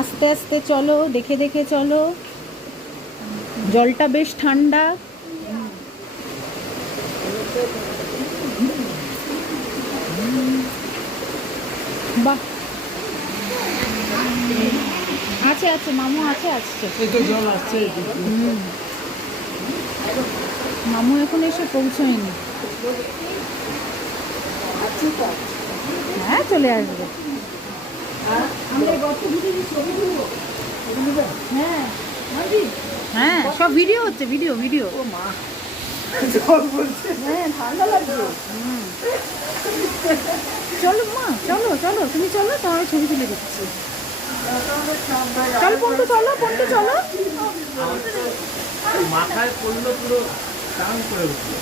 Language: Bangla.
আস্তে আস্তে চলো, দেখে দেখে চলো, জলটা বেশ ঠান্ডা। বাহ, আছে আছে মামু আছে, আসছে। মামু এখন এসে পৌঁছয়নি। হ্যাঁ, চলে আসবে। হ্যাঁ হ্যাঁ, সব ভিডিও হচ্ছে, ভিডিও ভিডিও। হ্যাঁ, ঠান্ডা লাগছে। চলো মা, চলো চলো, তুমি চলো, তোমার ছবি তুলে দিচ্ছি। চলো পন্টু, চলো পন্টু, চলো। মাথায় পড়লো পুরো টান করে উঠলো।